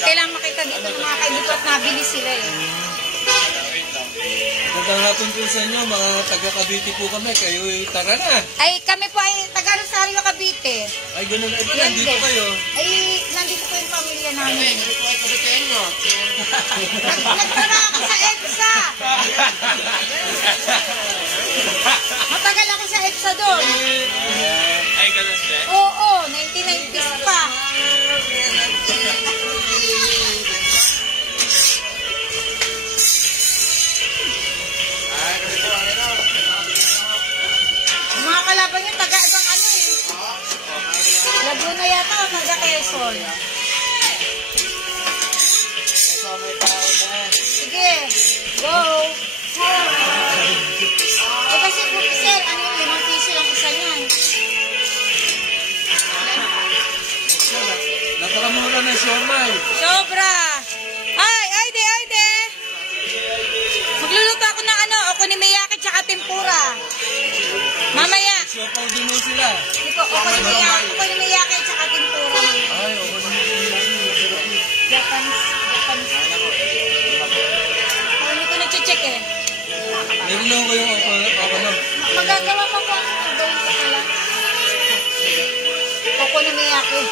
kailangan makita dito ng mga kaibigan at nabili sila eh. Magandang hapon po sa inyo, mga taga-Cavite po kami. Kayo tara na. Ay, kami po ay taga-Rosario, Cavite. Ay, ganun na. Nandito kayo. Ay, nandito po yung pamilya namin. Nagtara ako sa EDSA. Matagal ako sa EDSA doon. Ay, ganun din. Oo, 1990s pa. Mga kalaban yung taga-ibang ano eh. Laguna yata o taga-Quezon. Sige, go! Eh kasi po sir, ano yung 5 piso lang isa niyan. Napakamura na siomay. Sobra! Ay de! Magluluto ako ng ano, okonomiyaki tsaka tempura. Mamaya. Siopaw din mo sila. Hindi po, okonomiyaki tsaka tempura. Ay, okonomiyaki. Japanese. Hindi ko na-check eh. Meron lang ko yung okonom. Magagawa pa po ako ng gawin ko pala. Okonomiyaki.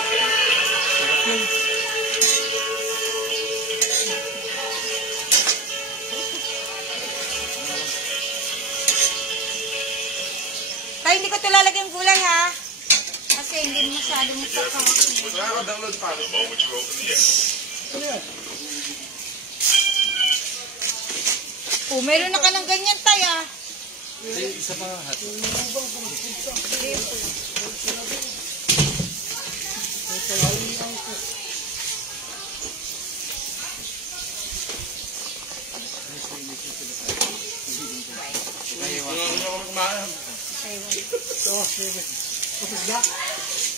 Ay, hindi ko talalagyan gulay ha. Kasi hindi masyadong masakang. Download pa. Oh, meron na ka ng ganyan tayo ah. Isa pa hat.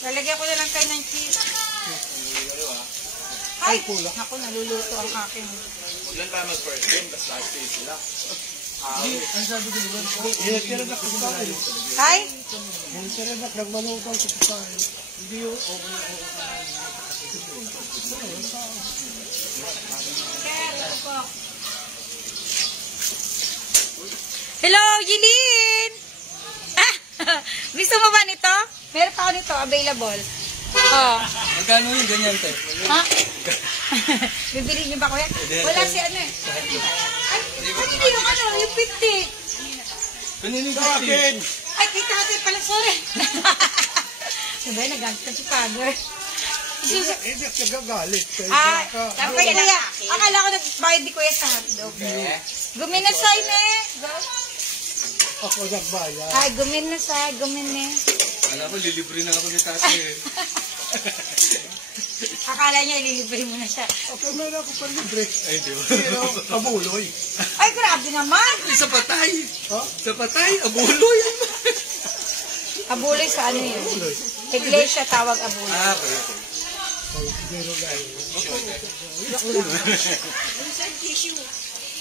Lalagyan ko na lang kayo ng cheese. Ay, ako naluluto ang aking. Ilan tayo mag-first game, tas last day sila. Ang sabi ko naman, Ay? nagmanutang sa kusahin. Hindi yung Hello, Yilin! Ah, gusto mo ba nito? Meron pa ako nito, available. Oh. magkano yung ganyan, te? Ha? Bibili niyo ba kuya? Wala si ano eh. Ay, hindi yung ano, yung 50. Kanino sa akin? Ay, kita natin pala, sorry. Sabay, nagalit na si father. Hindi ka gagalit. Ah, tapos kuya, akala ko nagbayad ni kuya sa hotdog. Guminasay ne. Ako nagbayad. Ay, guminasay, gumine. Alam ko, lilibre na ako ni tate. Akala niya, ililibre mo na siya. Ako meron ako pa libre. Ay, di ba? Pero kabuloy. Ay, grabe naman. Sa patay. Ha? Sa patay, abuloy. Abuloy sa ano yun? Iglesia tawag abuloy. Ah, okay. Pero guys.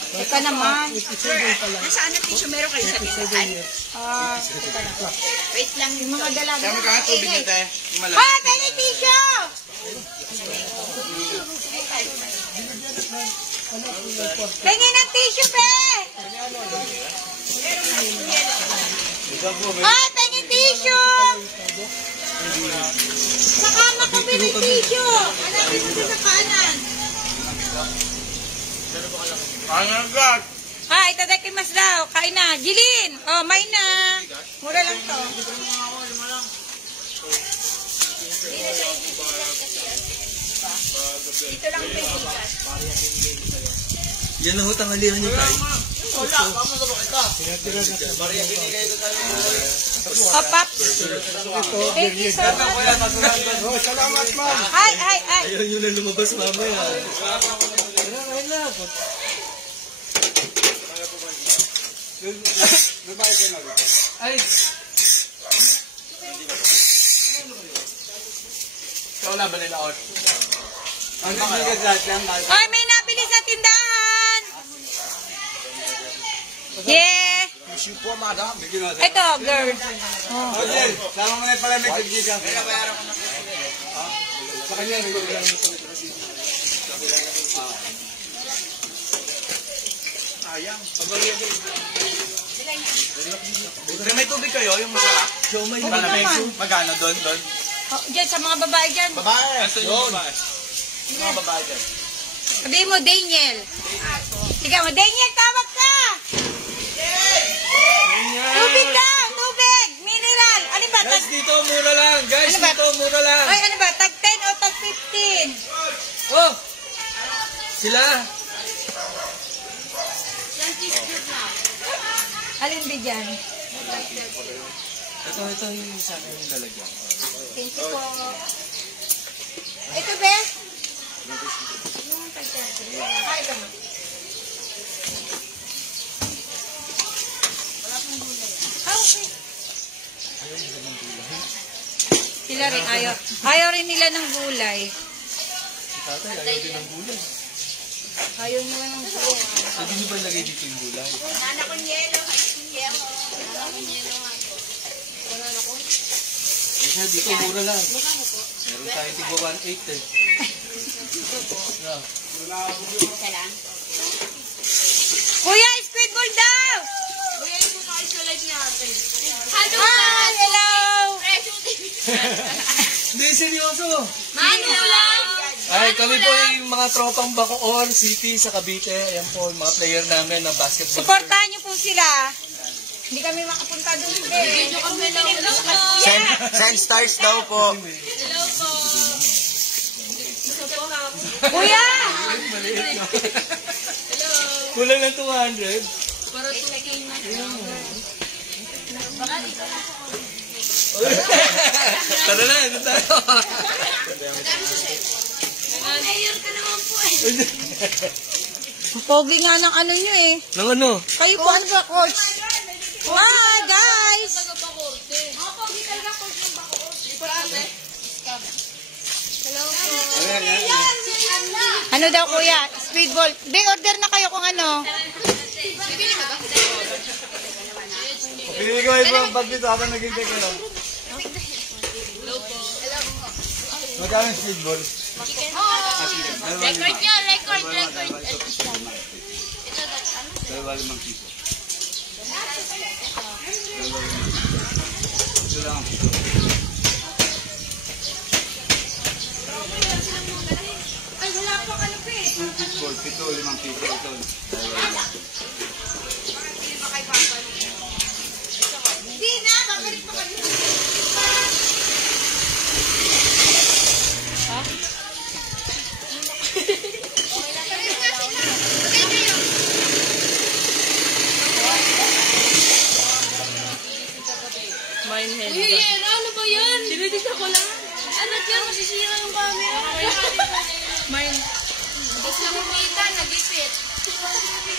Ika naman. Nasaan ang tissue? Meron kayo sa pinatan? Ah, ika na. Wait lang. Yung mga dalaga. Kami ka tubig nito eh. Ah, penny tissue! Penny ng tissue, pe! Ah, penny tissue! Sa kama ko, penny tissue! Hanapin mo sa kanan. Pangagat! Ah, itadakimasu daw. Kain na. Jilin! Oh, may na. Mura lang to. Ito lang ang pinigas. Yan ang utangalihan niyo, tay. Wala, kamo sa bakita. Oh, Paps. Thank you so much. Oh, salamat, ma'am. Ay. Ayaw nyo na lumabas mamaya. Ay, Ikaw na ba nila out? Ay, may nabili sa tindahan. Yeah. Issue po, madam. Ito, girl. Oh. Sama mo na pala may kagigil. Kaya bayaran ko na. Sa kanya, sayang. May tubig kayo, yung masarap. Siomay Oo na naman. Magkano doon? Oh, dyan, sa mga babae dyan. Babae. Asan yung babae? Mga babae dyan. Sabihin mo, Daniel. Sige mo, Daniel, tawag ka! Tubig daw, tubig! Mineral! Ano ba? Guys, dito mura lang. Guys, Ano ba? dito mura lang. Ay, ano ba? Tag 10 o tag 15? Oh! Sila. Alin ba dyan? Ito yung sa akin yung lalagyan. Thank you po. Ito, be? Yung tag 10. Ay, ito mo. Okay. Sila rin ayaw. Ayaw rin nila ng gulay. Si tatay, ayaw din ng gulay. Ayaw nila ng gulay. Pwede nyo ba ilagay dito yung gulay? Nana kong yelo. Yelo. Kasi dito mura lang. Meron tayong tigwa 1.8 eh. Yeah. Isa lang. Kuya, squid ball daw! Kuya, yung mga sa live niya atin. Hi, hello! Hindi, seryoso. Mano lang. Ay, kami po yung mga tropang Bacoor City sa Cavite. Ayan po, yung mga player namin ng basketball. Supportahan niyo po sila. Hindi kami makapunta doon. Video kami lang. Send stars daw po. Hello po. Kuya! Maliit, no? Hello. Kulang ng 200. Para tukin na. Tara na, ito tayo. Mayor ka naman po eh. Pogi nga ng ano nyo eh. Nang ano? Kayo po, ano ba, coach? Hi, guys! Hello po. Ano daw, kuya? Speedball. Di, order na kayo kung ano. Bibili ka ba? Pili ko yung bag dito habang naghintay ka lang. Hello po. Magkano yung speedball? Record nyo, record. Dalawa 5 piso. Ito lang ang piso. Ay, wala pa ano pa eh. Yung speedball, 5 piso. Ito. Dalawa. Hindi na, babalik pa kami. Uy, ano ba yan? Sinidisa ko lang. Ano dyan? Masisira yung camera. Mine. Hindi siya kumita, nag-ipit.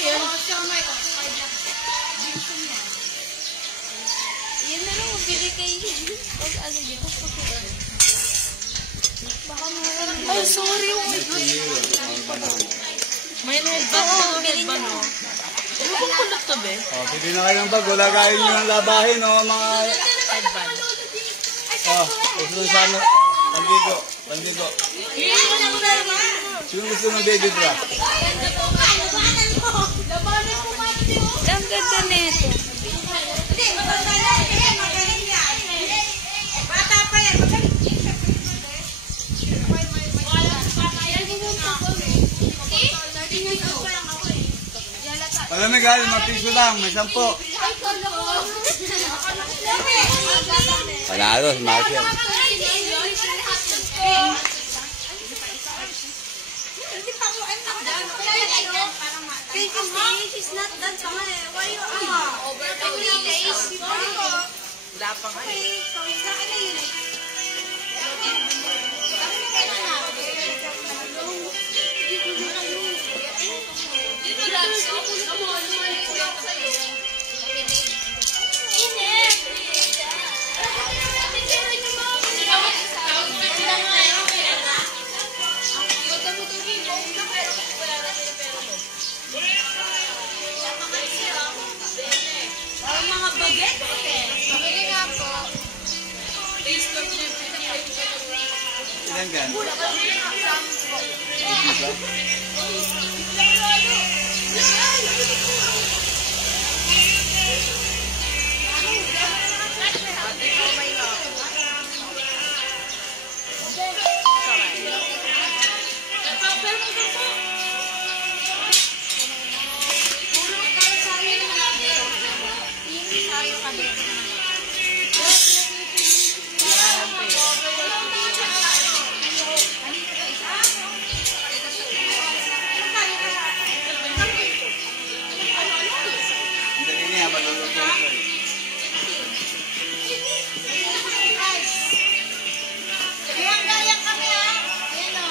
Yan. Yan na lang, mabili kayo. Pag ano dito, baka mahal. Ay, sorry. May headband pa. Headband, no? Ano kung kulot to, be? Oh, pili na kayo ng bag. Wala kayo yung labahin, no? Mga... Headband. Oh, gusto sana. Pandigo. Pandigo. Sino gusto ng baby bra? Ang ganda nito. Hindi, maganda na. Magaling yan. Bata pa yan. Magaling. Malamig ha, 5 piso lang. May 10. Panalo, si Marcia. She's not done pa nga eh. Why you over 3 days? Wala pa nga eh. Mga baget. Pabili nga po. Ilan gan? Dali niya, malulog na ito. Gayang kami ha. Ayan o.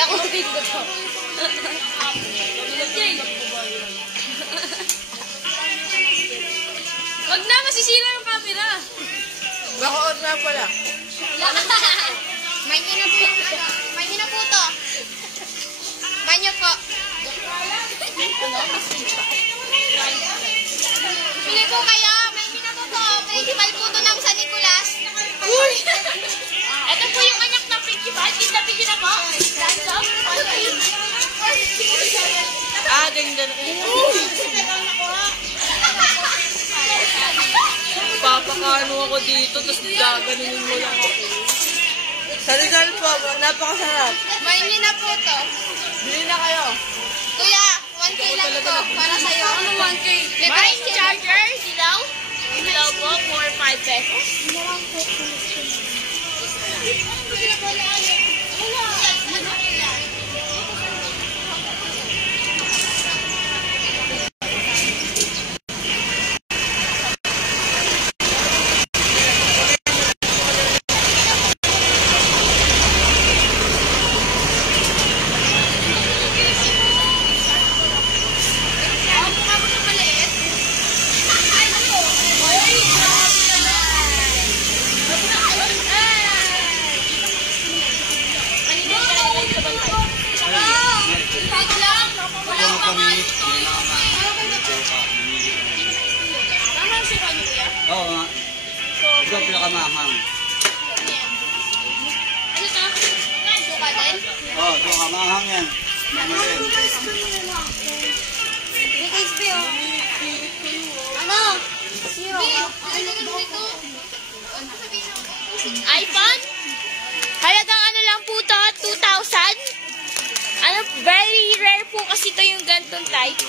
Takot dito to. Wag na, masisira yung camera. Bakoot na pala. Manyo na po. Manyo na po to. Manyo po. Pili po kayo. Manyo na po to. Principal po to ng San Nicolas. Uy! Ito po yung anak ng principal. Tinapin niyo na po. Hands up. Ganda na. Papakano ako dito, tapos gaganunin mo lang ako. Sa Rizal po, napakasarap. Manyo na po to. Bili na kayo. Kuya, 1K lang to. Para sa'yo. Ano 1K? May charger, dilaw? Dilaw po, 4 or 5 pesos. Oo nga. Ito ang pinakamahang. Ano to? Suka din? Oo, ito ang mahang yan. Mamalit. Ano? iPhone? Halagang ano lang po to? 2,000? Ano, very rare po kasi to yung ganitong type.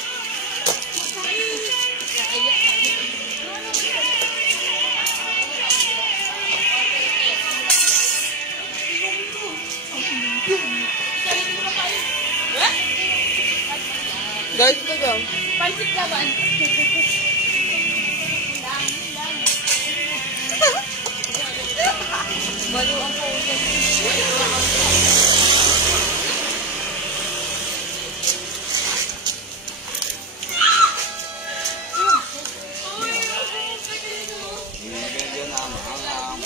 Guys, ito daw. Pansit laban. Baluan ko. Medyo na mahang.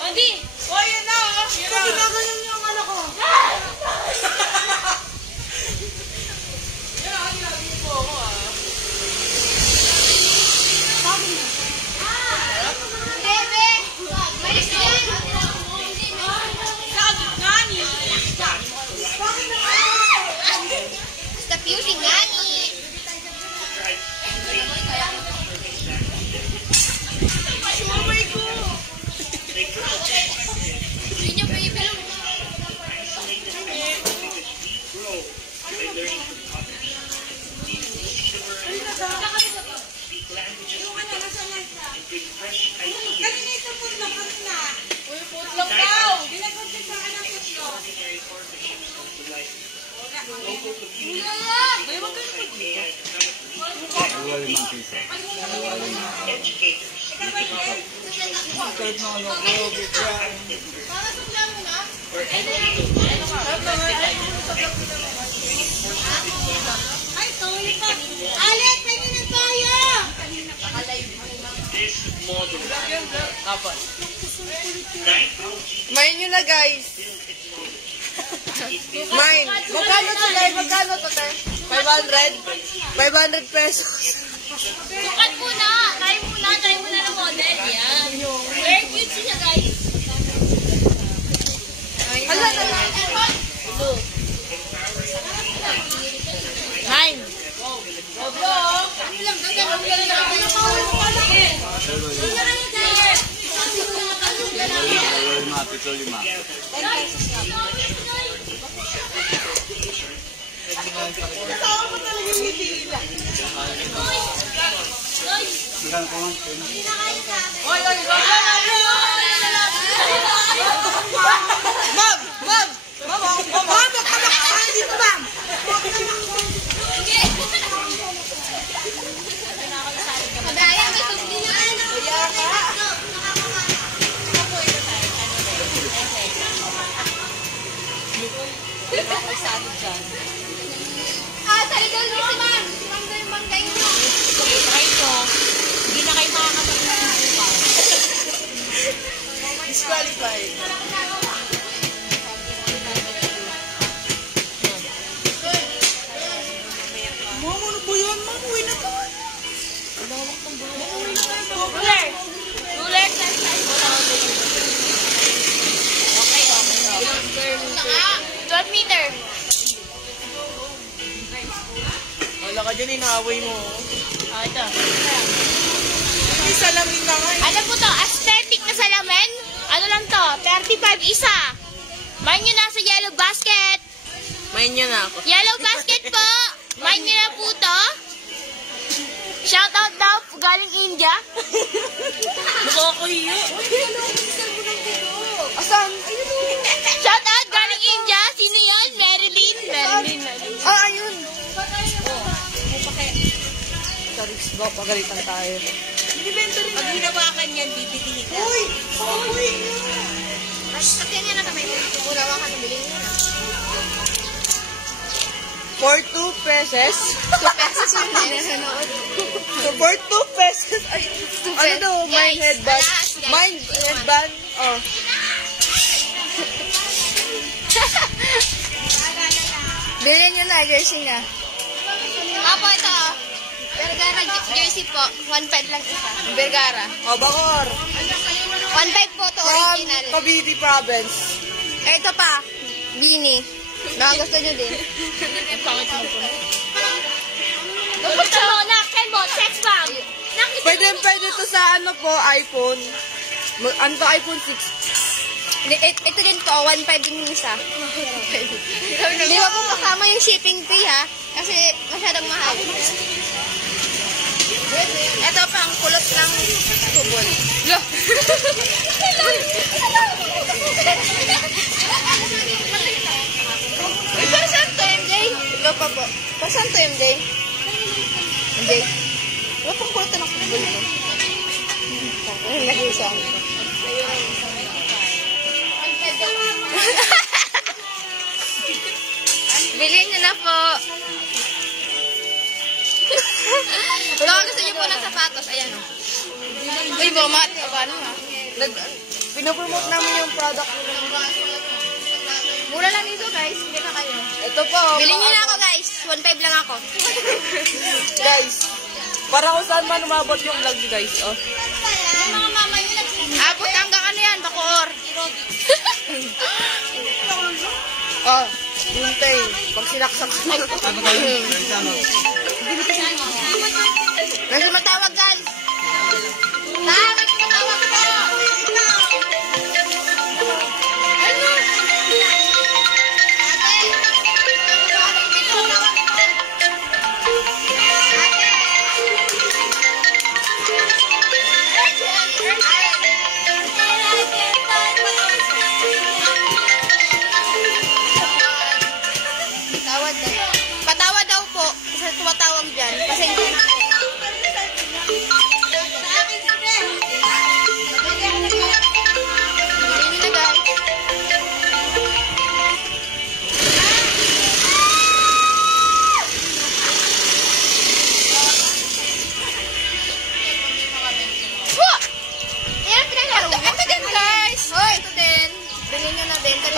Andi! Oh, yun na oh. Kasi gaganon yung ano ko. Bebe! Malis yan! Stop using Nani! Yun yung baby. Kanina po na na. Uy, putlong daw! Ginagod sa anak ko. Dalawa 5 piso. Kahit na ano ko, bigla. Para sundang mo na. Ay, tuloy pa. Alet, pwede na tayo. Apat. Mine nyo na, guys. Mine. Magkano to, guys? Magkano to, guys? 500? 500 pesos. Sukat muna. Try muna ng model. Yan. Very cute siya, guys. Hala, Mine. Talagang si ma'am. Si ma'am daw yung bangkay niyo. Hindi na kayo makakasama ng bukas. Disqualified. Mama, ano po yan? Mama, uwi na to. Ruler. Ruler, size. Okay. 12 meter. Wala ka dyan, inaaway mo. Ito. May salamin na nga. Ano po to? Aesthetic na salamin? Ano lang to? 35 isa. Mine nyo na sa yellow basket. Mine nyo na ako. Yellow basket po. Mine nyo na po to. Shoutout daw galing India. Nakakahiyo. Asan? Shoutout galing India. Sino yun? Marilyn. Ah, ayun. Sorry, baka pagalitan tayo. Pag hinawakan yan, bibitihin ka. Uy! Uy! Sakyan yan na kamay. Ulawa ka ng biling yan. For 2 pesos? 2 pesos yung nanonood. So, for 2 pesos, ay, ano daw, mine Guys, headband? alas, guys. Mine headband? Oh. Bilhin nyo na, jersey na. Opo, ito. Vergara jersey po. 1.5 lang isa. Vergara. O, Bacor. 1.5 po to From original. Cavite Province. Ito pa. Bini. Baka gusto nyo din. Dapat sa mga nakken mo, sex bag. Pwede to sa ano po, iPhone. Ano to, iPhone 6. Ito din po, 1.5 din yung isa. Di ba po kasama yung shipping fee ha? Kasi masyadong mahal. Ito pa ang kulot ng tubol. Pasan to, MJ? Ito pa po. Pasan to, MJ? MJ? Wala pang kulot ng tubol mo. Ang nag-isa ako. Bilhin nyo na po. Baka gusto nyo po ng sapatos. Ayan o. Uy, bumati. Paano ha? Pinopromote namin yung product. Mura lang dito guys. Hindi na kayo. Ito po. Bilhin nyo na ako guys. 1.5 lang ako. Guys. Para kung saan man umabot yung vlog nyo, guys. Oh. Mga mama yun. Abot hanggang ano yan? Bacoor. Oh. Buntay. Pag sinaksak mo. May sumatawag guys. Tawag, sumatawag po. Patawad daw po. Kasi tumatawag dyan. Pasensya na po.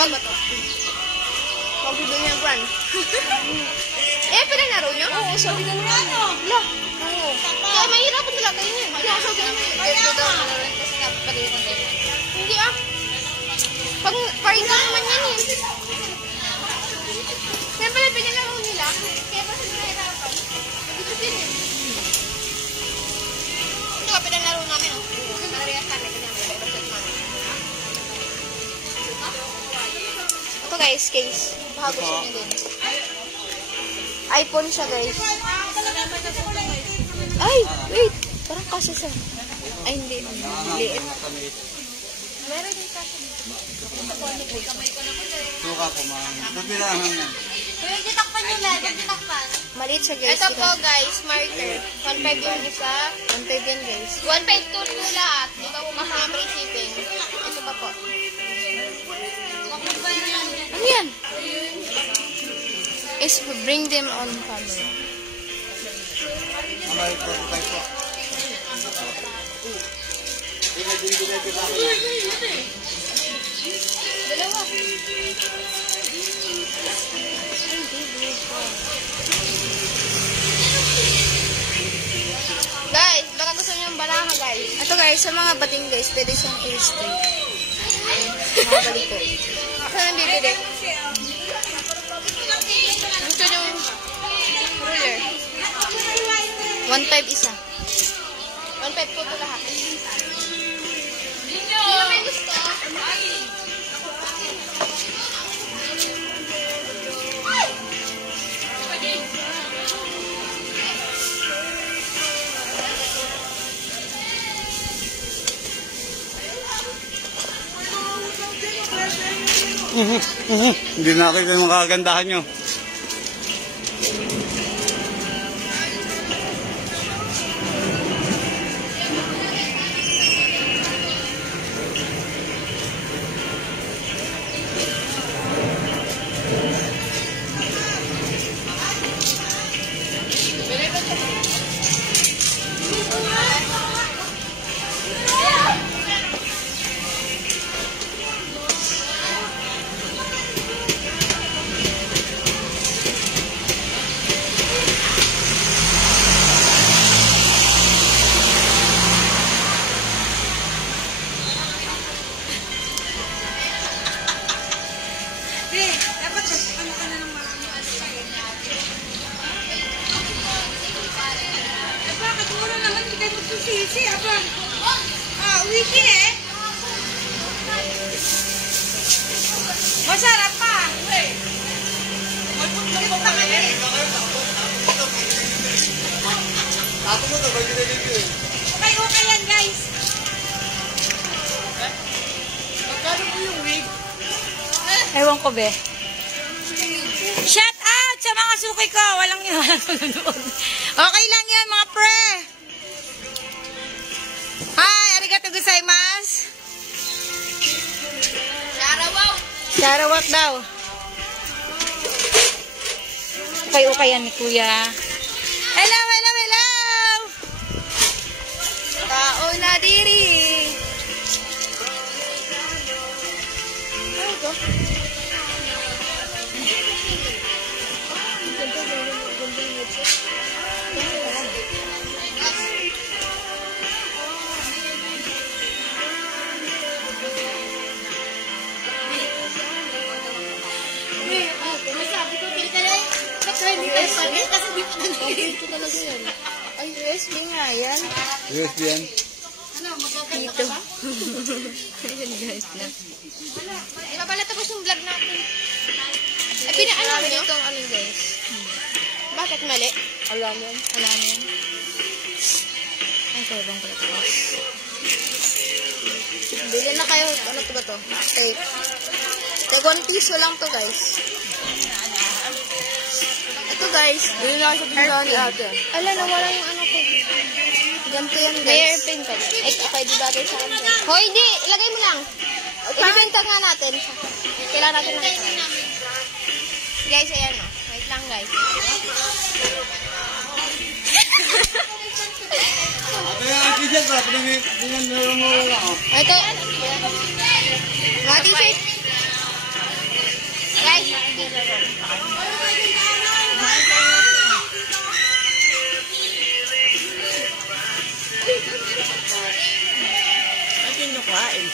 Wag ba to? Wag ko doon yung brand. Pinanaro nyo? Oo, sabi na naman. Lah. Oo. Kaya mahirapan talaga yun yun. Kaya sabi na naman. Ito daw, malaran kasi napagalitan tayo. Hindi paring ka naman yan eh. Kaya pala pinalaro nila. Kaya pa sila nahirapan. Nagigit din eh. Ito ka pinalaro namin oh. Parehas kami. Ito guys, case. Baka gusto nyo din. iPhone siya guys. Ay, wait. Parang kasi sa... Ay, hindi. Liit. Meron din kasi. Suka ko, ma'am. Pagbilangan yan. Pero titakpan nyo lang. Titakpan. Maliit siya guys. Ito po guys, marker. 1.5 yung isa. 1.5 yan guys. 1.5 tool po lahat. Di ba po makama shipping? Ito pa po. Ano yan? Is bring them on camera. Mamay, 45 po. Dalawa. Guys, baka gusto nyo yung balaha guys. Ito guys, sa mga bating guys, pwede siyang i-stay. Mga balito. Saan ang bibili? Gusto nyo ruler. 1.5 isa. 1.5 po ito lahat. Hindi namin gusto. Hindi nakita yung mga kagandahan nyo. Masarap pa. Okay yan guys. Magkano po yung wig? Ewan ko, be. Shout out sa mga suki ko. Walang nanonood. Okay lang yan, mga pre. Hi, arigato gozaimasu. Sarawak. Sarawak daw. Okay yan ni Kuya. Hello, hello, hello. Tao na diri. Ano ito? Sabi ko, pili ka lang. Kasi di pa na Ito talaga yan. Ay, USB nga yan. USB yan. Dito. Ayan guys na. Di ba pala tapos yung vlog natin? Ay, pinaalam nyo itong ano guys. Bakit mali? Alam yan. Alam yan. Ay, kulabang pala ito. Bili na kayo. Ano to ba to? Tape. Tag 1 piso lang to guys. Ito guys. Bili na sa tindahan ni ate. Ala, nawala yung ano ko. Ganito yan guys. May airpin ka ba? Ay, pwede ba tayo sa akin guys? Hoy, di. Ilagay mo lang. I-printa nga natin. Kailangan natin ng guys, ayan o. Wait lang guys. Ate, dyan ka. Pinag-meron mo lang ako. Ito. Mga t-shirt. kain.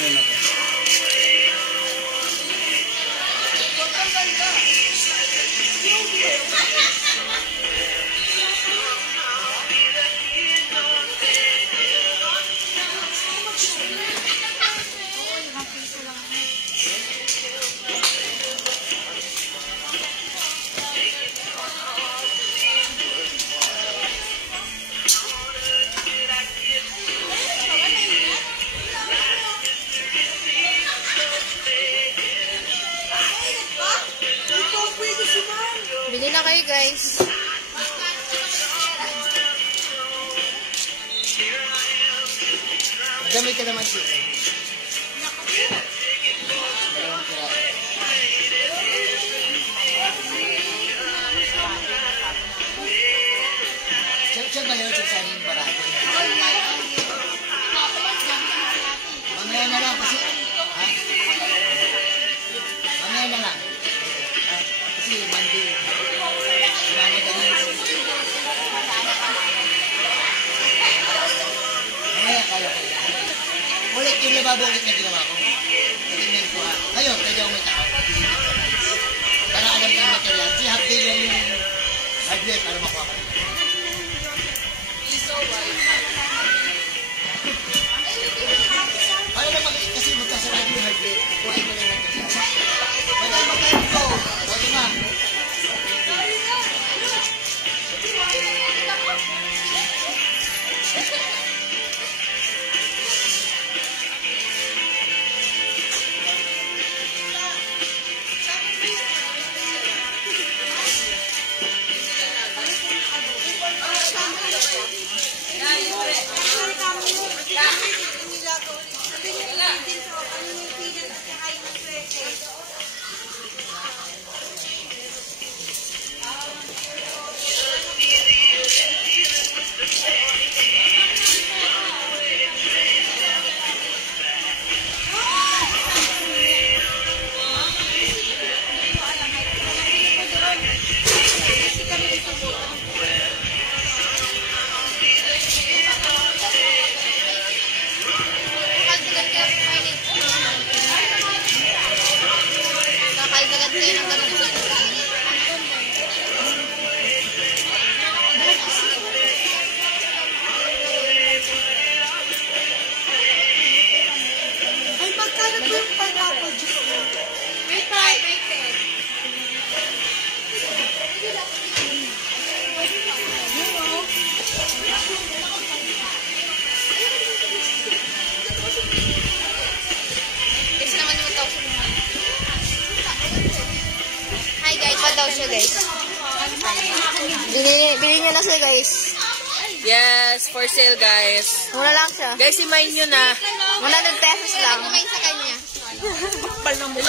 Ayan ako. Bili na kayo, guys. Gamit ka naman siya. Siya ba yun? Siya yung barato. Mamaya na lang kasi. Ha? Mamaya na lang. Kasi Monday. Mamaya kaya ko. Ulit yung lababo ulit na ginawa ko. Tingnan ko ha. Ngayon, pwede ako may tao. Para alam ko yung material. Si half day lang yung hardware para makuha ko. Para naman kasi magkasarado yung hardware. Kuhain ko lang lang kasi. Magkain ko. Pwede na. Kakaldagat kayo ng ganun. Ay, magkano po yung pineapple juice mo? Wait, wait. Yes naman naman daw siya. Hi guys, pa daw siya guys. Bili nyo na siya guys. Yes, for sale guys. Mura lang siya. Guys, imayin nyo na. 100 pesos lang. Kumain sa kanya. Hello po.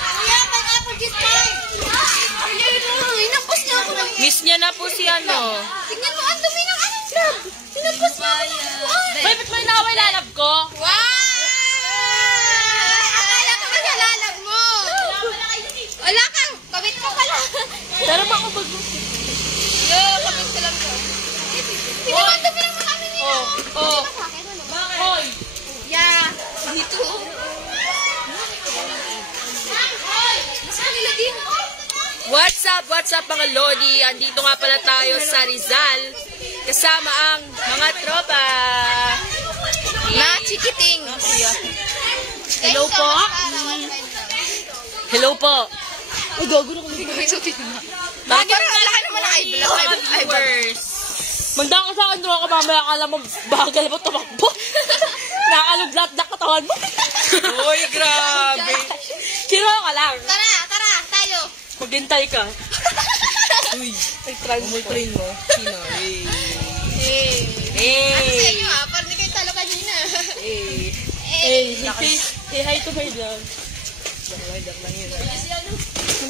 Kuya, pineapple juice time! Inampos niya ako. Miss niya na po si ano. Tingnan mo, ang dumi ng anong vlog. Inampos niya ako ng buwan. Ba't may nakaway lalab ko? Wow! Akala ko magalalab mo. Wala kang. Kabit ka pala. Pero baka bago. Yo, kabit ka lang ko. Tingnan mo, ang dumi ng mga amin nila. Oh. Hoy. Yeah. Dito. Nasa kanila din. What's up mga Lodi? Andito nga pala tayo sa Rizal. Kasama ang mga tropa. Na chikiting. Hello po. Hello po. Ay, gago na kami. Bakit wala ka naman ang Viewers. Magdaan ka sa akin, ka mamaya akala mo bagal mo tumakbo. Nakaluglat na katawan mo. Uy, grabe. Kiro ka lang. Tara, tayo. Maghintay ka. Uy, train mo. Sino? Ano sa inyo parang hindi kayo talo kanina. Hey, hi to her dog.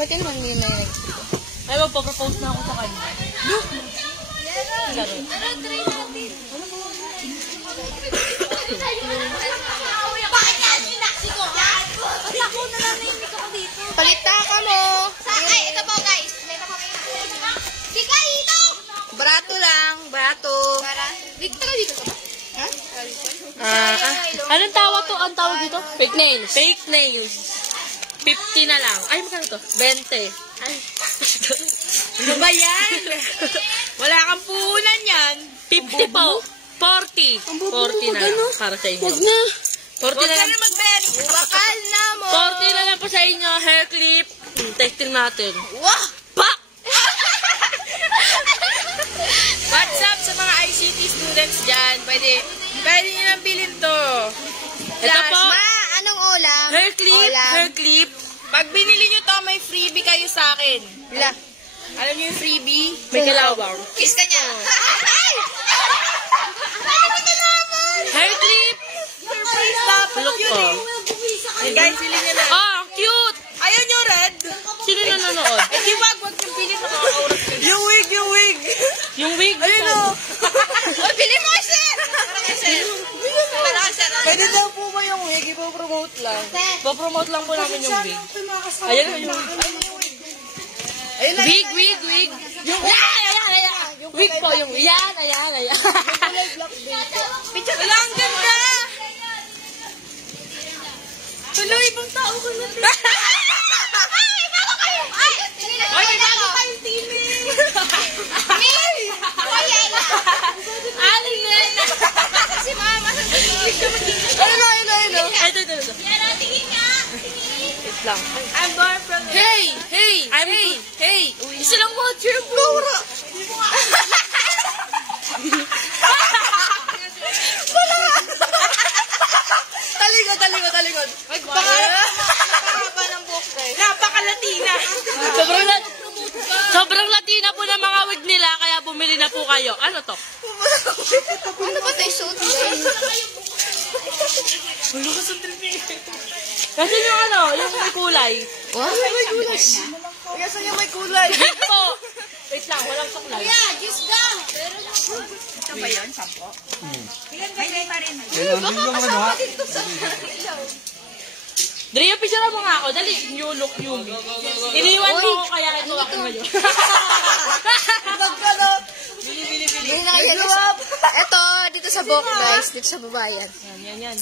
Ba't yun naman nila yun? Ay, magpapropose na ako sa kanya. Laro. Bakit ka sinaksi ko, ha? Ako na lang nahimik ako dito. Palita ka mo. Ay, ito po guys. May pakakita. Sika ito! Barato lang. plato. Dito ka dito ka ba? Anong tawag to? Ang tawag dito? Fake nails. Fake nails. 50 na lang. Ay, magkano to? 20. Ay. Ano ba yan? Wala kang puhunan yan. 50 po. 40. 40 na lang para sa inyo. 40 na lang. Bakal na mo. 40 na lang po sa inyo. Hair clip. Testing natin. Wah! Pak! What's up sa mga ICT students dyan? Pwede nyo nang bilhin to. Ito po. Anong ulam? Hair clip. Hair clip. Pag binili nyo to, may freebie kayo sa akin. Alam nyo yung freebie? May kalawang. Kiss ka niya. Hair clip. Look po. Guys, bilhin nyo na. Oh, cute. Ayaw nyo red? Sino nanonood? Eh, di wag yung bilhin sa mga oras. Yung wig. Yung wig. Ayun o. Oh, bilhin mo, sir. Para ka, sir. Pwede daw po ba yung wig? Ipo-promote lang. Papromote lang po namin yung wig. Ayan yung wig. Wig. Yung ayan. Wig po, yung yan, ayan. Picture wala ang ganda. Tuloy, ibang tao ka na. Ay, bago kayo. Ay, bago kayong teaming. Min! Ayan. Aling na. Si mama. Ayun. Ito. Yan, tingin nga. Wait lang. I'm born from... Hey! Isa lang watcher po. Talikod. Napakahaba ng buhok guys. Napaka-Latina. Sobrang Latina po ng mga wig nila, kaya bumili na po kayo. Ano to? Ano ba tayo suit guys? Kasi yung yung may kulay. What? May kulay. Kasi yung may kulay. Wig po. Wait lang, walang suklay. Just ka. Ito ba yun? Sampo? Kasama dito sa ilaw. Drea, picture mo nga ako. Dali, new look, Yumi. Iniwan mo ako kaya ito ako ngayon. Bili na kayo. Ito, dito sa book guys. Dito sa babayan. Yan.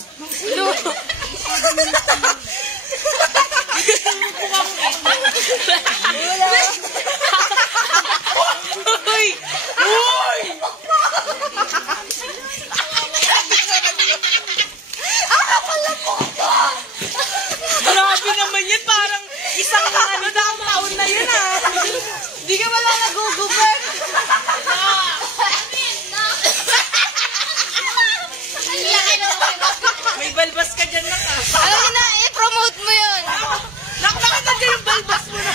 Uy! Grabe naman yan. Parang isang taon na yun Di ka wala nagugubad. May balbas ka dyan na ka. Alam mo na, i-promote mo yun. Bakit nandiyan yung balbas mo na?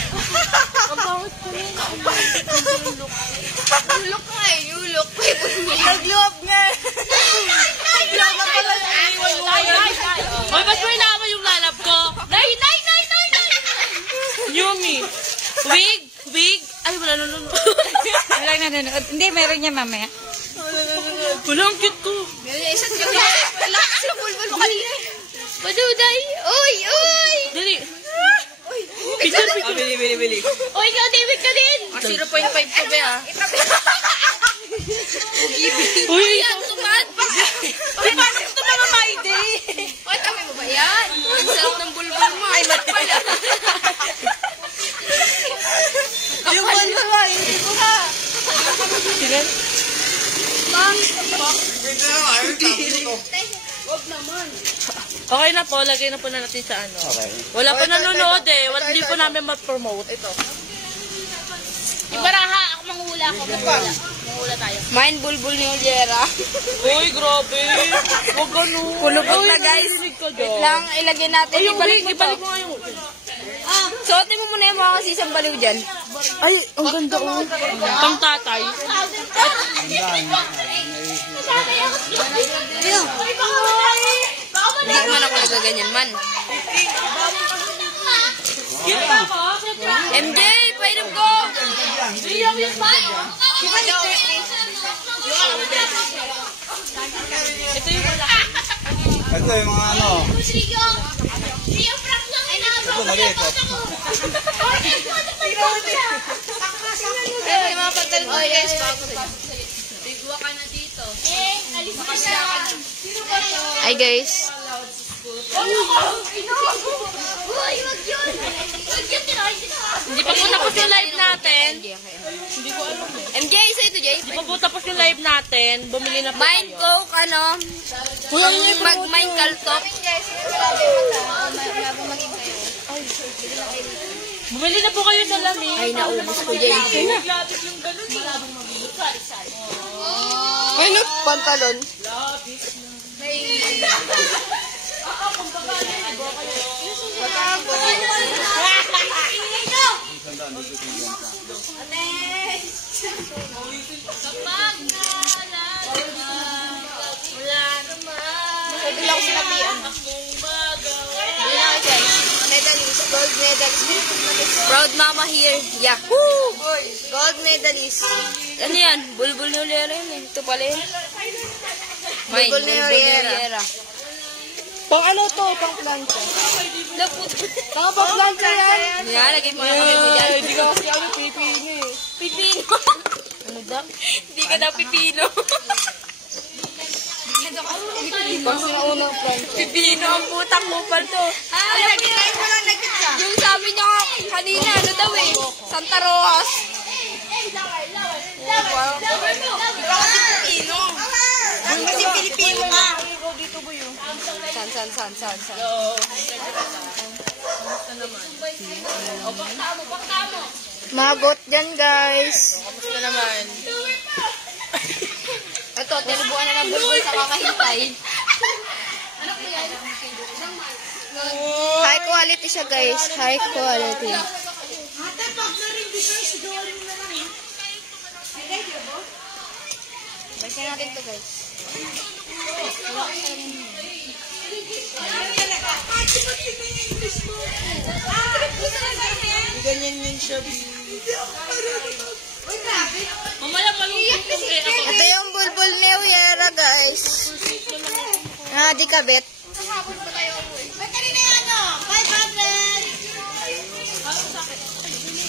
You look nga eh. You look. Nag-loop nga. Nag-loop na pala yung iniwan mo. Hoy, ba't mo inaama yung lalab ko? Nay! Yumi. Wig. Ay, wala nanonood. Walang nanonood. Hindi, meron niya mamaya. Wala, ang cute ko. Isang gabi. Wala kasi yung bulbul mo kanina. Paduday. Uy. Dali. Picture. Bili. O, ikaw, David ka din. 0.5 ko ba ah? Uy, Yan, tumad. Uy, pasok ito mga maide. Ay, kami mo ba yan? Ang sarap ng bulbul mo. Ay, pala. Yung bulbul mo, hindi ko ha. Sige. Okay na po, lagay na po na natin sa ano. Okay. Wala pa nanonood eh. Hindi po namin ma-promote. Ito. Ibaraha, ako manghula ako. Manghula tayo. Main bulbul ni Ojera. Uy, grabe. Huwag ganun. Kulubot na, guys. Wait lang, ilagay natin. Ay, yung wig. Ibalik mo nga yung wig. Suotin mo muna yung mga kasisang baliw dyan. Ay, ang ganda oh. Pang tatay. Hindi ko man ako nagaganyan man. Cute pa ako. MJ, painom ko! Yung pa. Ito yung malaki. Ito yung mga ano. Ito, maliit. Ay, mga pantalon ko guys. Hi guys. Hindi pa po tapos yung live natin. MJ, isa ito, Jay. Hindi pa po tapos yung live natin. Bumili na po Mind kayo. Coke, ano? Mag-mind kaltop. Bumili na po kayo sa lamig. Ay, naubos ko, Jay. Naglatid yung ganun. Ano? Pantalon. Hindi lang sinapian. Medalist, gold medalist. Proud mama here. Yahoo! Gold medalist. Ano yan? Bulbul ni Olera yun eh. Ito pala yun. Bulbul ni Olera. Pang ano to? Pang plancha. Pang plancha yan. Yan, lagay mo na kami mo dyan. Hindi ka kasi ano, pipino eh. Pipino. Ano daw? Hindi ka daw pipino. Pang sinaunang plancha. Pipino ang putang mupal to. Nagkitay mo lang nagkita. Yung sabi niya kanina, ano daw eh. Santa Rojas. Ikaw kasi Pilipino. Ikaw kasi Pilipino ka. San. Magot dyan, guys. Kamusta naman? Ito, tinubuan na ng bulbul sa kakahintay. High quality siya, guys. High quality. Balikan natin to, guys. Ganyan yun siya. Mamaya malungkot yung kaya ako. Ito yung bulbul ni Uyera, guys. Di kabit.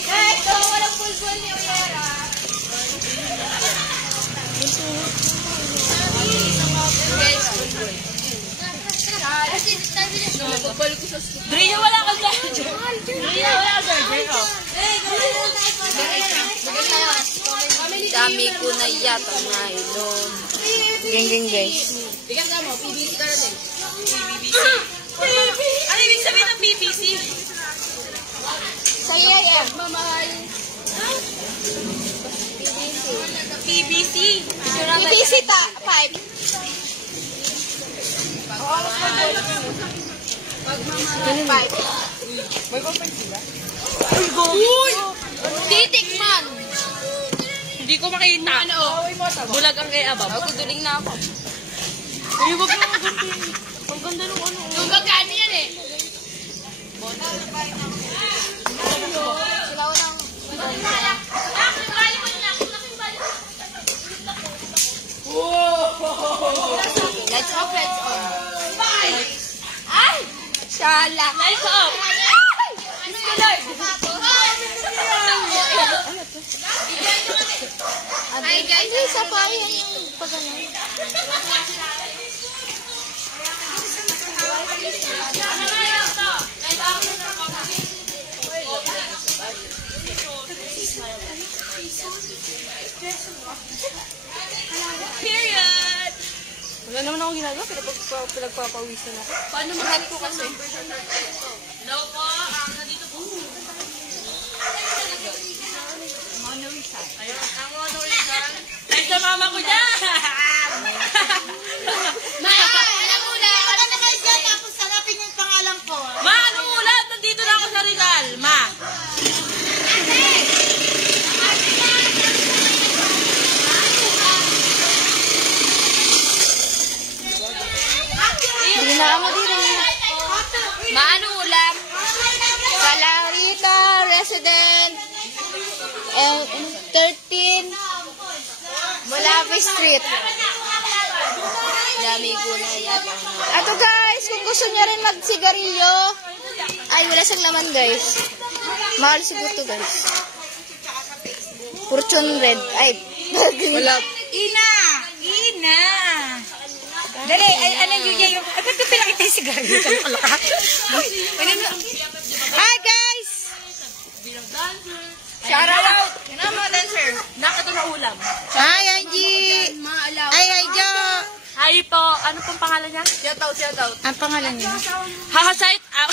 Guys, walang bulbul ni Uyera. Guys, bulbul. Drea, wala ka dyan. Drea, wala ka dyan. Dami ko na yata ngayon. Geng, guys. Ano ibig sabihin ng BBC? Sa IIM, mamahal. BBC. BBC ta, 5. Titikman. Hindi ko makita. Ano? Bulag ang kay Abab. Magkuduling na ako. Ay, wag na ang ganda. Ang ganda ng ano. Yung magkano yan eh? Sila unang... Let's off. Ay! Shala. Let's off. Hi guys, isa pa yung pagano. Period. Wala naman akong ginagawa. Pinagpapawisan ako. Paano mahal ko kasi? Hello po. Nandito po. Ayun, ang ano rin. Ay, sa mama ko dyan. Alam mo na, alam na kayo dyan, tapos sarapin yung pangalan ko. Ma, ano ulan? Nandito na ako sa Rizal. Ma. Hindi na ako dito. Maano ulam? Salarita, resident, 13, Molavi Street. Dami ko na yata. Ato guys, kung gusto niya rin magsigarilyo, ay wala siyang laman guys. Mahal siguro to guys. Fortune Red. Ay, wala. Ina! Dali, ay, ano yung Ay, ba't yung pinakita yung sigarilyo? Hi, guys! Shout out! Yan ang mga dancer. Nakito na ulam. Hi, Angie! Ay, hi, Jo! Hi po. Ano pong pangalan niya? Shout out, shout out. Ang pangalan niya? Shout out.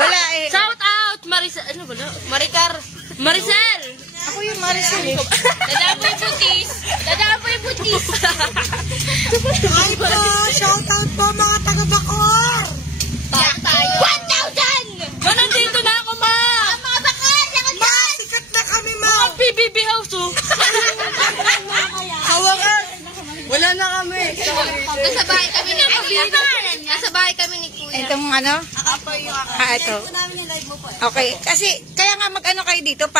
Wala eh. Shout out. Maricel. Ano ba na? Maricel. Ako yung Maricel eh. Dadapoy butis. Dadapoy butis. Hi po! Shout out po mga taga-Bacor! Tayo. 1,000! Nandito na ako, ma! Mga bakal! Ma, sikat na kami, ma! Mga PBB house, oh. Hawakan! Wala na kami. Nasa bahay kami ni Kuya. Nasa bahay kami ni Kuya. Itong ano? Ako yung Ito. Okay. Kasi, kaya nga mag-ano kayo dito,